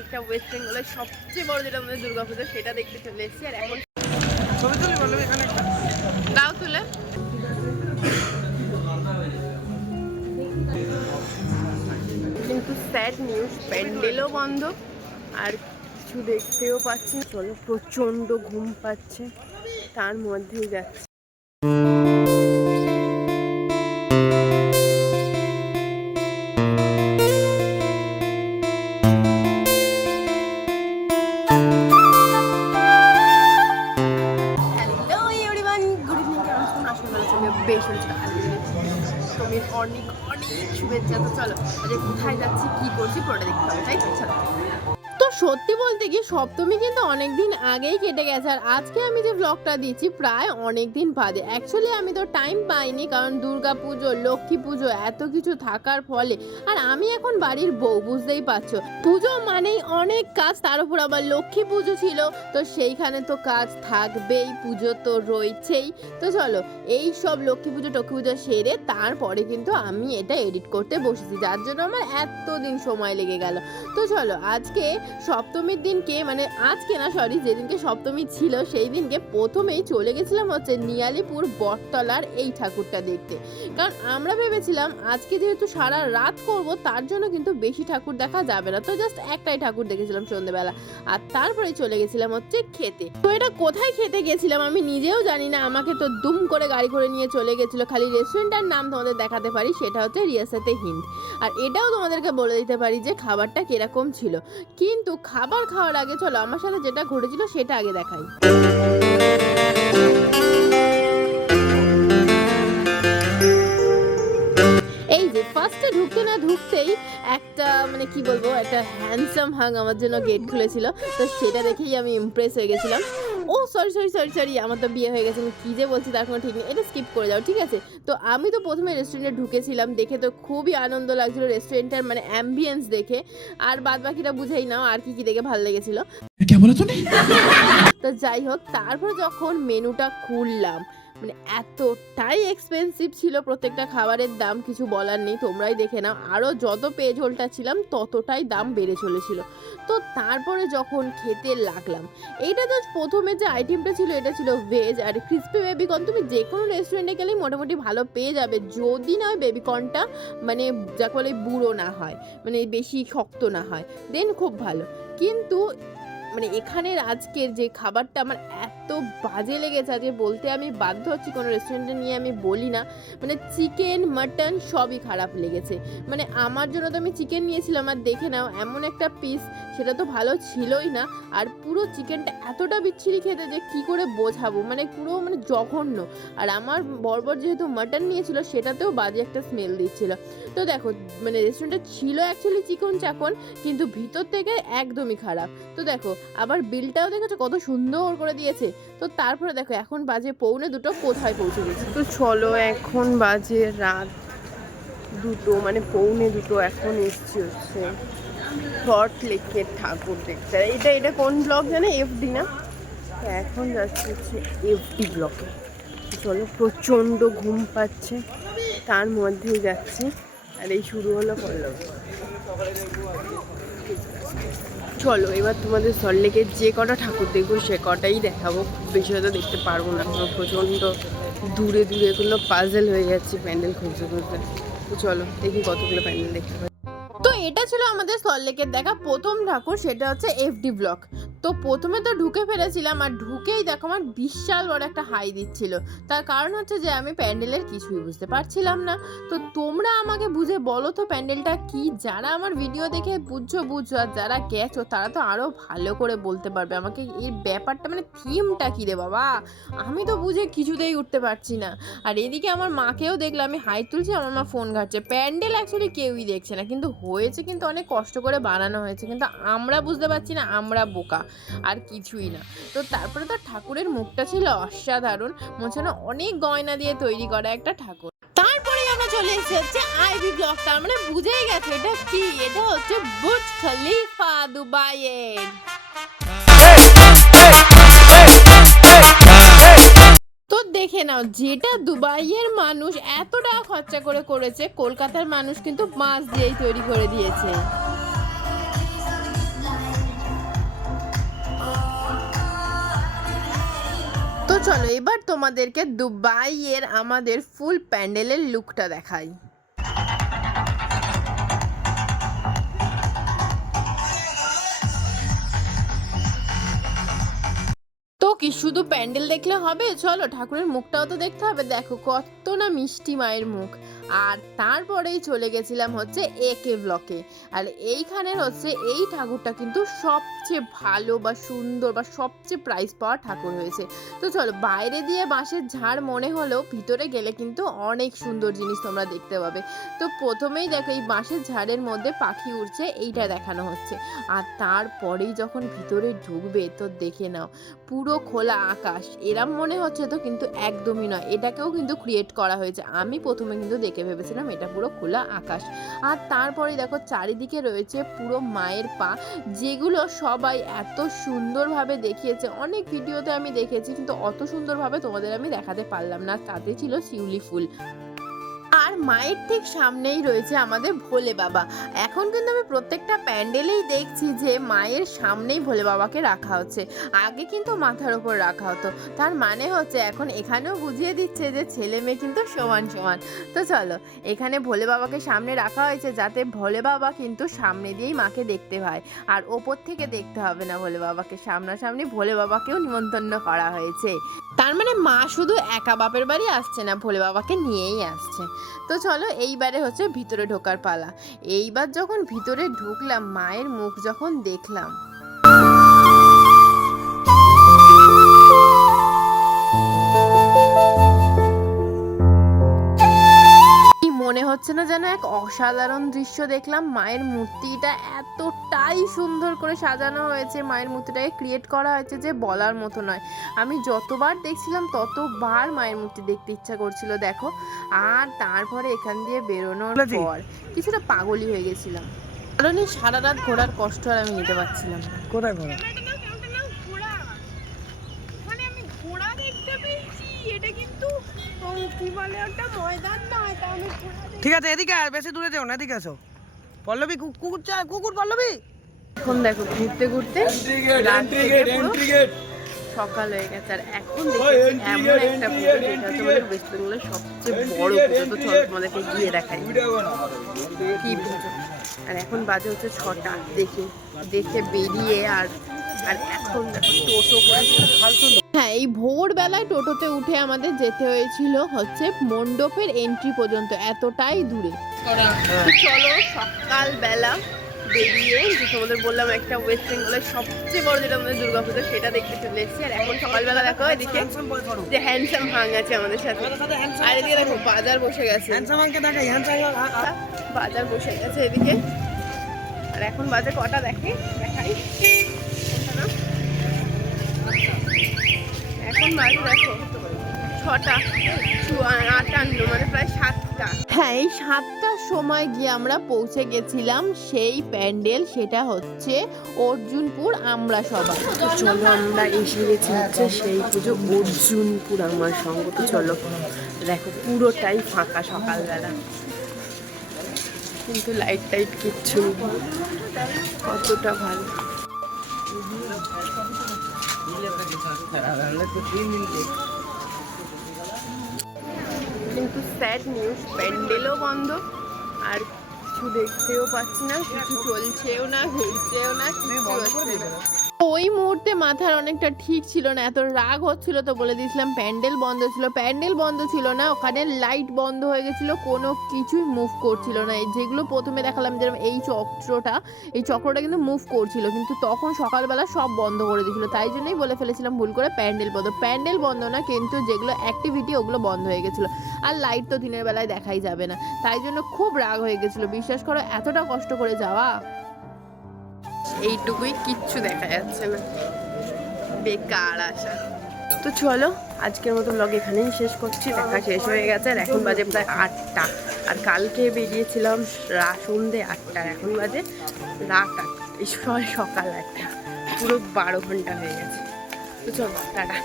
একটা ওয়েস্ট বেঙ্গলের সবচেয়ে বড় যেটা আমাদের দুর্গাপুজো সেটা দেখতে চলে এসেছি। আর এখন ছবি তুলি বললাম এখানে একটা। দাও তুলে। কিন্তু স্যাড নিউজ প্যান্ডেলও বন্ধ আর কিছু দেখতেও পাচ্ছি। চলো প্রচণ্ড ঘুম পাচ্ছে তার মধ্যেই যাচ্ছে। বেশ হয়েছে তুমি অনেক অনেক শুভেচ্ছা। তো চলো, আজকে কোথায় যাচ্ছি, কী করছি, পুরোটা দেখতে হবে তাই চলো। সত্যি বলতে কি সপ্তমী কিন্তু অনেক দিন আগেই কেটে গেছে। আর আজকে আমি যে ব্লগটা দিচ্ছি প্রায় অনেক দিন বাদে। অ্যাকচুয়ালি আমি তো টাইম পাইনি কারণ দুর্গা পুজো লক্ষ্মী পুজো এত কিছু থাকার ফলে। আর আমি এখন বাড়ির বউ, বুঝতেই পারছ। পুজো মানেই অনেক কাজ, তার উপর আবার লক্ষ্মী পুজো ছিল। তো সেইখানে তো কাজ থাকবেই, পুজো তো রয়েছেই। তো চলো, এই সব লক্ষ্মী পুজো, টক্ষ্মী পুজো সেরে তারপরে কিন্তু আমি এটা এডিট করতে বসেছি। যার জন্য আমার এতদিন সময় লেগে গেল। তো চলো, আজকে সপ্তমীর দিনকে মানে আজকে না সরি যেদিনকে সপ্তমী ছিল, সেই দিনকে প্রথমেই চলে গেছিলাম হচ্ছে নিয়ালিপুর বটতলার এই ঠাকুরটা দেখতে। কারণ আমরা ভেবেছিলাম, আজকে যেহেতু সারা রাত করব, তার জন্য কিন্তু বেশি ঠাকুর দেখা যাবে না। তো জাস্ট একটাই ঠাকুর দেখেছিলাম সন্ধ্যেবেলা আর তারপরে চলে গেছিলাম হচ্ছে খেতে। তো এটা কোথায় খেতে গেছিলাম আমি নিজেও জানি না, আমাকে তো দুম করে গাড়ি করে নিয়ে চলে গেছিল। খালি রেস্টুরেন্টটার নাম তোমাদের দেখাতে পারি, সেটা হচ্ছে রিয়াসাতে হিন্দ। আর এটাও তোমাদেরকে বলে দিতে পারি যে খাবারটা কীরকম ছিল। কিন্তু খাবার খাওয়ার আগে চলো, আমার সাথে যেটা ঘটেছিল সেটা আগে দেখাই। এই যে ফার্স্টে ঢুকতে না ঢুকতেই একটা মানে কি বলব, একটা হ্যান্ডসাম হাং আমার জন্য গেট খুলেছিল। তো সেটা দেখেই আমি ইমপ্রেস হয়ে গেছিলাম। সরি সরি সরি সরি আমার তো বিয়ে হয়ে গেছে আমি কী যে বলছি তার কোনো ঠিক নেই এটা স্কিপ করে যাও ঠিক আছে? তো আমি তো প্রথমে রেস্টুরেন্টে ঢুকেছিলাম দেখে তো খুবই আনন্দ লাগছিল রেস্টুরেন্টের মানে অ্যাম্বিয়েন্স দেখে আর বাদ বাকিটা বুঝেই নাও আর কি কি দেখে ভালো লেগেছিল। তো যাই হোক তারপর যখন মেনুটা খুললাম মানে এতটাই এক্সপেন্সিভ ছিল প্রত্যেকটা খাবারের দাম, কিছু বলার নেই, তোমরাই দেখে নাও। আরও যত পেজ হোলটা ছিলাম, ততটাই দাম বেড়ে চলেছিল। তো তারপরে যখন খেতে লাগলাম, এইটা তো প্রথমে যে আইটেমটা ছিল, এটা ছিল ভেজ আর ক্রিস্পি বেবিকর্ন তুমি যে কোনো রেস্টুরেন্টে গেলেই মোটামুটি ভালো পেয়ে যাবে। যদি না ওই বেবিকর্নটা মানে যাকে বলে বুড়ো না হয় মানে বেশি শক্ত না হয় দেন খুব ভালো। কিন্তু মানে এখানের আজকের যে খাবারটা আমার এত বাজে লেগেছে আজকে বলতে আমি বাধ্য হচ্ছি কোনো রেস্টুরেন্টে নিয়ে আমি বলি না। মানে চিকেন মাটন সবই খারাপ লেগেছে। মানে আমার জন্য তো আমি চিকেন নিয়েছিলাম, আর দেখে নাও, এমন একটা পিস সেটা তো ভালো ছিলই না। আর পুরো চিকেনটা এতটা বিচ্ছিরি খেতে যে কি করে বোঝাবো? মানে পুরো মানে জঘন্য। আর আমার বর্বর যেহেতু মাটন নিয়েছিল, সেটাতেও বাজে একটা স্মেল দিচ্ছিল। তো দেখো মানে রেস্টুরেন্টটা ছিল অ্যাকচুয়ালি চিকন চাকন, কিন্তু ভিতর থেকে একদমই খারাপ। তো দেখো, আবার বিলটাও দেখেছ? কত সুন্দর করে দিয়েছে। তো তারপরে দেখো, এখন বাজে পৌনে দুটো, কোথায় পৌঁছে গেছে? তো চলো, এখন বাজে রাত দুটো মানে পৌনে দুটো এখন এসছি হচ্ছে শর্ট লেকের ঠাকুর দেখতে। এটা এটা কোন ব্লক জানে? এফডি না? এখন যাচ্ছে হচ্ছে এফডি ব্লকে। চলো, প্রচণ্ড ঘুম পাচ্ছে, তার মধ্যেই যাচ্ছি। আর এই শুরু হলো পল্লব। চলো, এবার তোমাদের সল্লেকের যে কটা ঠাকুর দেখব, সে কটাই দেখাবো। বেশি হয়তো দেখতে পারব না। কারণ প্রচণ্ড দূরে দূরে এগুলো পাজেল হয়ে যাচ্ছে প্যান্ডেল খুঁজতে খুঁজতে। তো চলো, দেখি কতগুলো প্যান্ডেল দেখতে পাই তো এটা ছিল আমাদের সল্লেকের দেখা প্রথম ঠাকুর, সেটা হচ্ছে এফডি ব্লক তো প্রথমে তো ঢুকে ফেলেছিলাম, আর ঢুকেই দেখো আমার বিশাল বড় একটা হাই দিচ্ছিল। তার কারণ হচ্ছে যে আমি প্যান্ডেলের কিছুই বুঝতে পারছিলাম না। তো তোমরা আমাকে বুঝে বলো তো প্যান্ডেলটা কি? যারা আমার ভিডিও দেখে বুঝছ বুঝছ, আর যারা গেছো, তারা তো আরও ভালো করে বলতে পারবে আমাকে এই ব্যাপারটা মানে থিমটা কী রে বাবা? আমি তো বুঝে কিছুতেই উঠতে পারছি না। আর এদিকে আমার মাকেও দেখলাম, আমি হাই তুলছি, আমার মা ফোন ঘাটছে। প্যান্ডেল অ্যাকচুয়ালি কেউই দেখছে না, কিন্তু হয়েছে কিন্তু অনেক কষ্ট করে বানানো হয়েছে, কিন্তু আমরা বুঝতে পারছি না, আমরা বোকা। আর কিছুই না। তো তারপরে তো ঠাকুরের মুখটা ছিল অসাধারণ। হচ্ছে অনেক গয়না দিয়ে তৈরি করা একটা ঠাকুর। চলে এসেছি আইভি ব্লক তার মানে বুঝেই গেছে, এটা কি? এটা হচ্ছে বুর্জ খলিফা দুবাইয়ের। তো দেখে নাও, যেটা দুবাইয়ের মানুষ এত টাকা খরচা করে করেছে, কলকাতার মানুষ কিন্তু মাছ দিয়েই তৈরি করে দিয়েছে। চলো এবার তোমাদেরকে দুবাই এর আমাদের ফুল প্যান্ডেলের লুকটা দেখাই। তো কি, শুধু প্যান্ডেল দেখলে হবে? চলো ঠাকুরের মুখটাও তো দেখতে হবে। দেখো কত না মিষ্টি মায়ের মুখ। আর তারপরেই চলে গেছিলাম হচ্ছে একে ব্লকে আর এইখানের হচ্ছে এই ঠাকুরটা কিন্তু সবচেয়ে ভালো বা সুন্দর বা সবচেয়ে প্রাইস পাওয়া ঠাকুর হয়েছে। তো চলো, বাইরে দিয়ে বাঁশের ঝাড় মনে হলেও ভিতরে গেলে কিন্তু অনেক সুন্দর জিনিস তোমরা দেখতে পাবে। তো প্রথমেই দেখো, এই বাঁশের ঝাড়ের মধ্যে পাখি উড়ছে, এইটা দেখানো হচ্ছে। আর তারপরেই যখন ভিতরে ঢুকবে, তো দেখে নাও পুরো খোলা আকাশ। এরম মনে হচ্ছে তো কিন্তু একদমই নয়। এটাকেও কিন্তু ক্রিয়েট করা হয়েছে। আমি প্রথমে কিন্তু দেখে ভেবেছিলাম এটা পুরো খোলা আকাশ। আর তারপরে দেখো চারিদিকে রয়েছে পুরো মায়ের পা, যেগুলো সবাই এত সুন্দরভাবে দেখিয়েছে। অনেক ভিডিওতে আমি দেখেছি, কিন্তু অত সুন্দরভাবে তোমাদের আমি দেখাতে পারলাম না। তাতে ছিল শিউলি ফুল। আর মায়ের ঠিক সামনেই রয়েছে আমাদের ভোলে বাবা। এখন কিন্তু আমি প্রত্যেকটা প্যান্ডেলেই দেখছি যে মায়ের সামনেই ভোলে বাবাকে রাখা হচ্ছে। আগে কিন্তু মাথার ওপর রাখা হতো। তার মানে হচ্ছে এখন এখানেও বুঝিয়ে দিচ্ছে যে ছেলে মেয়ে কিন্তু সমান সমান। তো চলো, এখানে ভোলে বাবাকে সামনে রাখা হয়েছে যাতে ভোলে বাবা কিন্তু সামনে দিয়েই মাকে দেখতে হয়। আর ওপর থেকে দেখতে হবে না ভোলে বাবাকে। সামনাসামনি ভোলে বাবাকেও নিমন্ত্রণ করা হয়েছে। তার মানে মা শুধু একা বাপের বাড়ি আসছে না, ভোলে বাবাকে নিয়েই আসছে। তো চলো এইবারে হচ্ছে ভিতরে ঢোকার পালা। এইবার যখন ভিতরে ঢুকলাম, মায়ের মুখ যখন দেখলাম এক অসাধারণ দৃশ্য দেখলাম। মায়ের মূর্তিটা এতটাই সুন্দর করে সাজানো হয়েছে মায়ের মূর্তিটাকে ক্রিয়েট করা হয়েছে যে বলার মতো নয়। আমি যতবার দেখছিলাম ততবার মায়ের মূর্তি দেখতে ইচ্ছা করছিল দেখো। আর তারপরে এখান দিয়ে বেরোনোর। পর কিছুটা পাগলই হয়ে গেছিলাম। কারণ এই সারা রাত ঘোরার কষ্ট আর আমি নিতে পারছিলাম কোথায় ঘোরা মানে আমি ঘোড়া দেখতে পেয়েছি এটা কিন্তু কি বলে ওটা ময়দান নয়। ঠিক আছে এদিকে আয়, বেশি দূরে যেও না এদিকে আসো পল্লবী কুকুর চায় কুকুর পল্লবী? এখন দেখো ঘুরতে ঘুরতে সকাল হয়ে গেছে। আর এখন এমন একটা পুজো যেটা তোমাদের ওয়েস্ট বেঙ্গলের সবচেয়ে বড় পুজো তো চলো তোমাদেরকে গিয়ে দেখাই। কি পুজো আর এখন বাজে হচ্ছে ছটা। দেখে দেখে বেরিয়ে আর আর এখন টোটো করে ফালতু হ্যাঁ এই ভোরবেলায় টোটোতে উঠে আমাদের যেতে হয়েছিল হচ্ছে মণ্ডপের এন্ট্রি পর্যন্ত এতটাই দূরে। তো চলো সকালবেলা বেরিয়ে যে তোমাদের বললাম একটা ওয়েস্ট বেঙ্গলের সবচেয়ে বড় যেটা আমাদের দুর্গাপুজো সেটা দেখতে চলে এসেছি। আর এখন সকালবেলা দেখো এদিকে। যে হ্যান্ডসাম হাং আছে আমাদের সাথে। আর এদিকে দেখো বাজার বসে গেছে। আ- আ- বাজার বসে গেছে এদিকে। আর এখন বাজে কটা দেখে দেখাই কোনটা না? এখন বাজে দেখো ছটা চুয়া- আটান্ন মানে প্রায় সাতটা। হ্যাঁ এই সাতটার সময় গিয়ে আমরা পৌঁছে গেছিলাম সেই প্যান্ডেল সেটা হচ্ছে অর্জুনপুর আমরা সবাই। চলো আমরা এসে গেছি হচ্ছে সেই পুজো অর্জুনপুর আমার সঙ্গ। তো চলো দেখো পুরোটাই ফাঁকা সকালবেলা। কিন্তু লাইট টাইট কিচ্ছু কতটা ভালো। কিন্তু স্যাড নিউজ প্যান্ডেলও বন্ধ আর কিছু দেখতেও পাচ্ছি না কিছু চলছেও না ঘুরছেও না কিছু না। ওই মুহূর্তে মাথার অনেকটা ঠিক ছিল না, এত রাগ হচ্ছিল তো বলে দিয়েছিলাম। প্যান্ডেল বন্ধ ছিল, প্যান্ডেল বন্ধ ছিল না, ওখানে লাইট বন্ধ হয়ে গেছিল, কোনো কিছুই মুভ করছিল না। এই যেগুলো প্রথমে দেখালাম, যেরকম এই চক্রটা এই চক্রটা কিন্তু মুভ করছিল, কিন্তু তখন সকালবেলা সব বন্ধ করে দিয়েছিল। তাই জন্যই বলে ফেলেছিলাম ভুল করে প্যান্ডেল বন্ধ। প্যান্ডেল বন্ধ না, কিন্তু যেগুলো অ্যাক্টিভিটি ওগুলো বন্ধ হয়ে গেছিল। আর লাইট তো দিনের বেলায় দেখাই যাবে না। তাই জন্য খুব রাগ হয়ে গেছিল। বিশ্বাস করো, এতটা কষ্ট করে যাওয়া। এইটুকুই কিচ্ছু দেখা যাচ্ছে না। বেকার আশা। তো চলো, আজকের মতো ব্লগ এখানেই শেষ করছি। দেখা শেষ হয়ে গেছে আর এখন বাজে প্রায় আটটা। আর কালকে বেরিয়েছিলাম সন্ধে আটটা এখন বাজে রাত আটটা। সকাল আটটা। পুরো বারো ঘণ্টা হয়ে গেছে। তো চলো, টাটা।